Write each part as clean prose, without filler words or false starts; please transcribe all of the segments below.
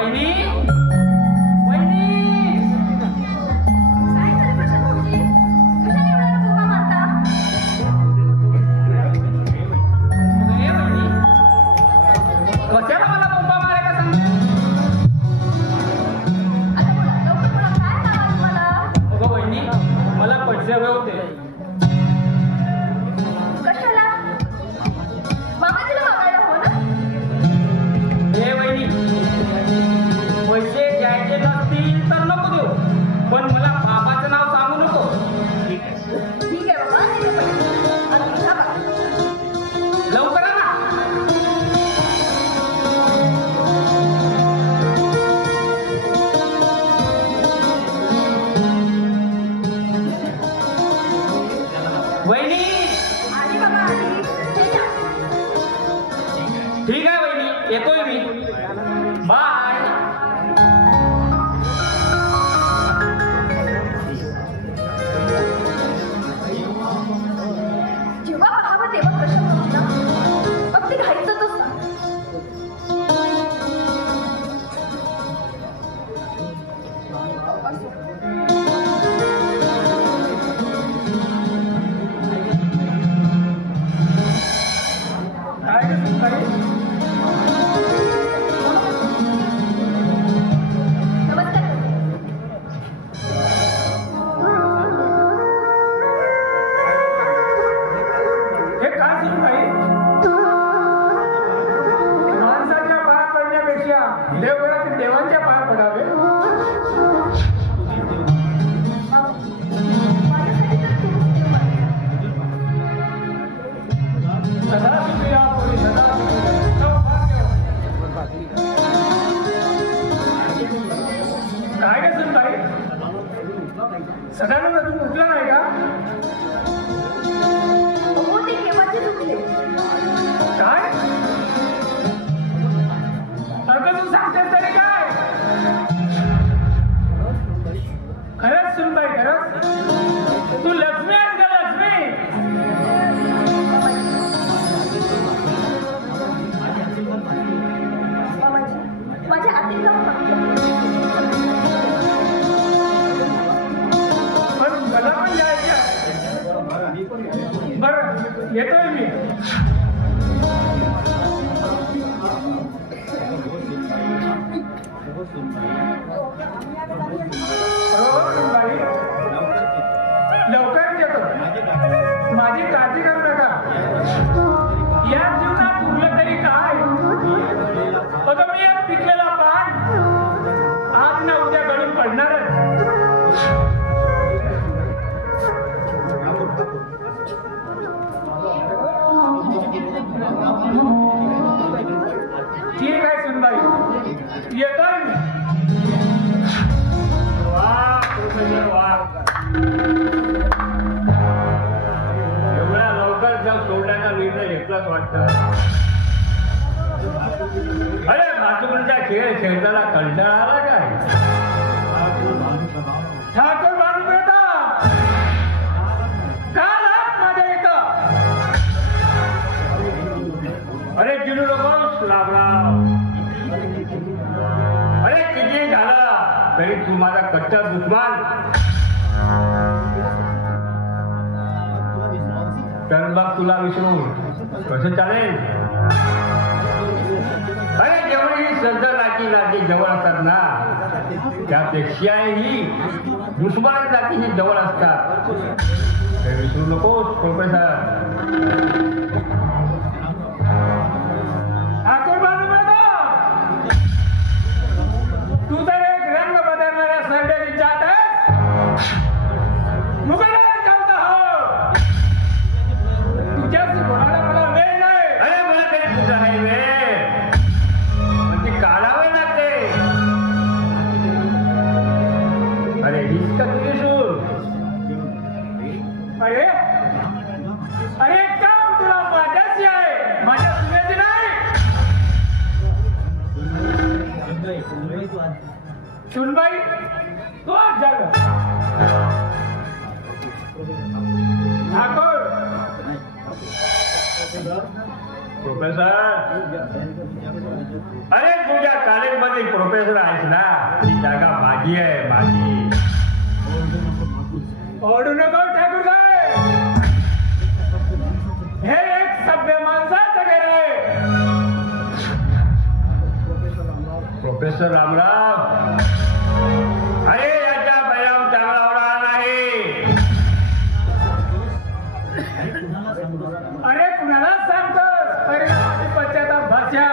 वहिनी वहिनी काय झालं प्रशांत भाऊजी? कशाला एवढा बोका मारता? ए वहिनी कशाला मला बोंबा मारायला सांगते? आता बोला, लवकर बोला, काय काम आहे तुम्हाला? अगं वहिनी मला पैसे हवे होते. कशाला? मामाजीला मागायला हवं ना? ए वहिनी पैसे घ्यायचे नसतील तर नको देऊ, पण मला बाबाचं नाव सांगू नको. ठीक आहे बाबा, देते पैसे. आणि तुम्ही जा बा. लवकर आ ना. वहिनी आली बाबा, आली. हे घ्या. ठीक आहे वहिनी, येतोय मी. बाय. जेव्हा पाहावं तेव्हा प्रशांत भाऊजीला अगदी घाईचंच असतं. काय ग सुनबाई? नमस्कार. हे काय सुनबाई? माणसाच्या पाया पडण्यापेक्षा देवघरातील देवांच्या पाया पडावे. माझ्यासाठी तर तुम्हीच देव आहे. सदा सुखी या पोरी, सदा सुखी. सौभाग्य. काय ग सुनबाई? सदानंद तू उठला नाही का? हो, ते केव्हाचे चुकले. काय? अगं तू सांगतेस तरी काय? खरंच सुनबाई, खरंच तू लक्ष्मी आहेस का? लक्ष्मी. मामाजी, माझ्या आतील काम मागतो. पण मला पण जायचं आहे. बरं येतोय मी. हो सुनबाई, लवकरच येतो. माझी काळजी करू नका. या जीवनात उरलं तरी काय? अगं मी एक पिकलेला पान आज ना उद्या गळून पडणारच. ठीक आहे सुनबाई, येतोय मी. वा प्रोफेसर वा, एवढ्या लवकर जग सोडण्याचा निर्णय घेतलाच वाटतं. अरे भातुकलीचा खेळ खेळताना कंटाळा आला काय? ठाकूर बांधू बेटा काल आत माझ्या इथं. अरे जिनू नकोस लाभराव. अरे किती झाला तरी तू माझा कट्टर दुश्मन. तर मग तुला विसरून कसं चालेल? अरे जेवढी ही सज्जन नाती जवळ असतात ना, त्यापेक्षाही दुश्मन जाती ही जवळ असतात. हे विसरू नकोस प्रोफेसर. ठाकूर बांधू बेटा, तू तर एक रंग बदलणाऱ्या सरडेची जात आहेस. मुघलाला चालता हो. तुझ्याच कोणाला मला वेळ नाही. अरे मला तरी तुझा आहे वेळ, पण ती काढावं लागते. अरे हीच का तुझी सूर? अरे अरे काम तुला माझ्याशी आहे, माझ्या सुनेची नाही. सुनबाई तो झालं. ठाकूर प्रोफेसर, अरे तुझ्या कॉलेजमध्ये प्रोफेसर आहेस ना, ती जागा माझी आहे, माझी. ओढू नको ठाकूर साहेब, हे एक सभ्य माणसाचं घर आहे. प्रोफेसर रामराव, अरे याचा परिणाम चांगला होणार नाही. अरे कुणाला सांगतोस परिणामाची पश्चाताप भाषा.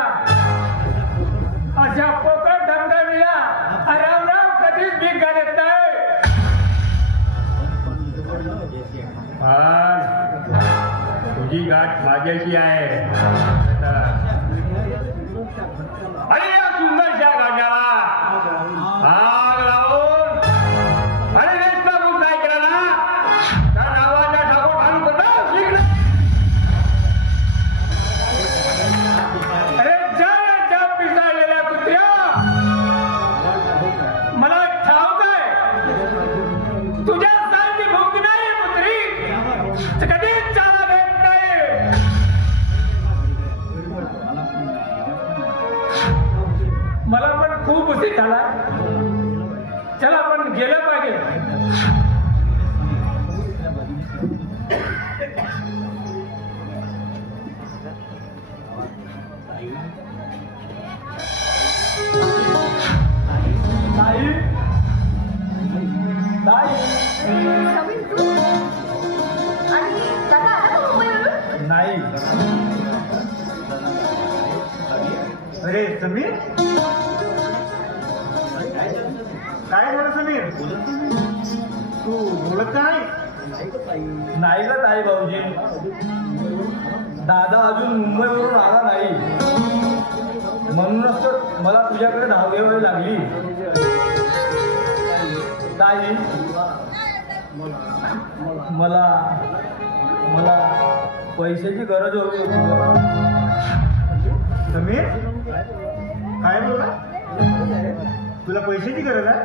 अशा पोकळ धमधमीला रामराव कधीच भीक घालत नाही. पण तुझी गाठ माझ्याशी आहे. अरे या सुंदरशा गाठाला आग लावून आणि नेसला काय केला ना, त्या नावाच्या ठाकूर घालून बघा शिकला. अरे जा पिसाळलेल्या कुत्र्या, मला ठाऊक आहे तुझ्या सारखी भूक नाही कुत्री कधीच चाला घेत नाही. मला पण खूप उशीर झाला, चला आपण गेलं पाहिजे. ताई, ताई. समीर तू आणि दादा आला का मुंबईवरून? नाही. अरे समीर, काय झालं समीर? तू बोलत का नाही का ताई भाऊजी, दादा अजून मुंबईवरून आला नाही, म्हणूनच तर मला तुझ्याकडे धाव घ्यावी लागली. ताई, मला मला पैशाची गरज होती. समीर, काय बोलला? तुला पैशाची गरज आहे?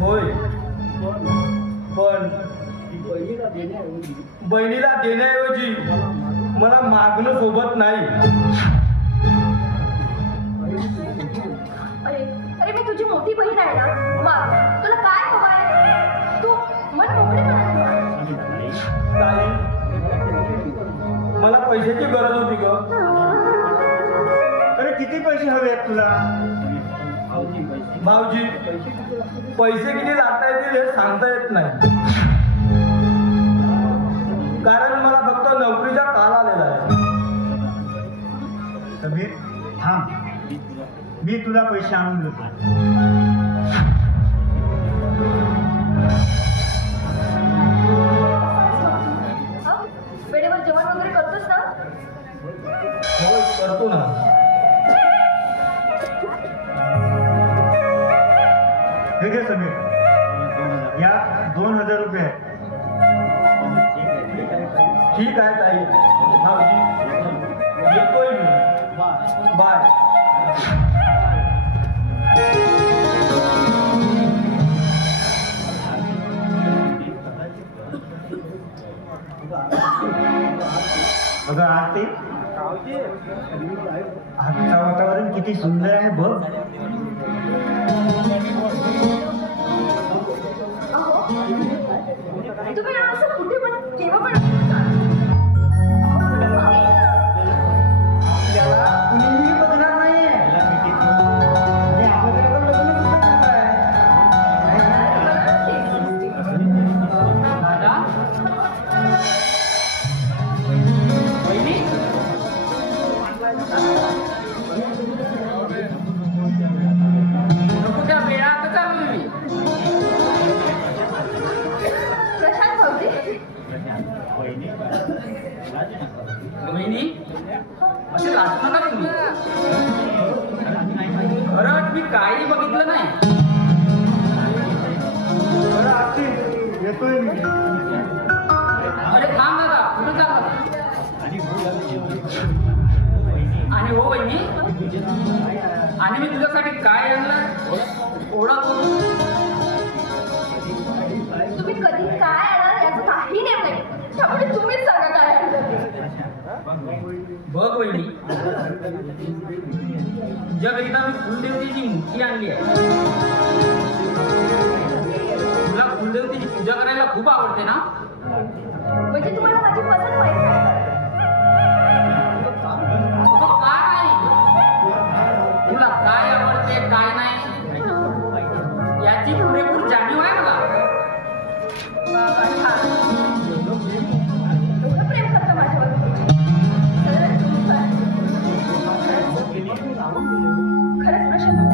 होय, पण बहिणीला देण्याऐवजी मला मागणं सोबत नाही. अरे अरे मी तुझी मोठी बहीण आहे ना, मग तुला काय हवंय? तू मन मोकळेपणाने माग. ताई, मला पैशाची गरज होती ग. अरे किती पैसे हवे आहेत तुला? भाऊजी, पैसे किती लागता येतील हे सांगता येत नाही, कारण मला फक्त नोकरीचा काल आलेला आहे. समीर थांब, मी तुला पैसे आणून देतो. हं? वेळेवर जेवण वगैरे करतोस ना? हो, करतो ना. हे घे समीर, या 2000 रुपये आहेत. ठीक आहे ताई. भाऊजी, येतोय मी. बाय. बघा आरती, आजचं वातावरण किती सुंदर आहे बघ. अहो, तुम्ही असं कुठे पण केव्हा पण असता. अहो, पण मागे. आपल्याला कुणीही बघणार नाहीये आणि आपल्याकडे पण लग्न सुद्धा करणार आहे. दादा, बहिणी, नको त्या वेळात चालू मी. प्रशांत भाऊजी, बहिणी, असे लाजू नका तुम्ही. खरंच मी काही बघितलं नाही. बरं आरती, येतोय मी. अरे थांब दादा, कुठं चालला? आणि हो बहिणी, आणि मी तुझ्यासाठी काय आणलं ओळख. तुम्ही कधी काय आणणार याचं काही नेम नाही, त्यामुळे तुम्हीच सांगा काय आणलं ते. बघ वहिनी, तुझ्याकरिता मी कुलदेवतेची मूर्ती आणली आहे. तुला कुलदेवतेची पूजा करायला खूप आवडते ना? म्हणजे तुम्हाला माझी पसंत माहिती आहे. अगं काय, तुला काय आवडते काय नाही याची पुरेपूर जाणीव आहे मला. एवढं प्रेम करतं माझ्यावर. खरंच प्रश्न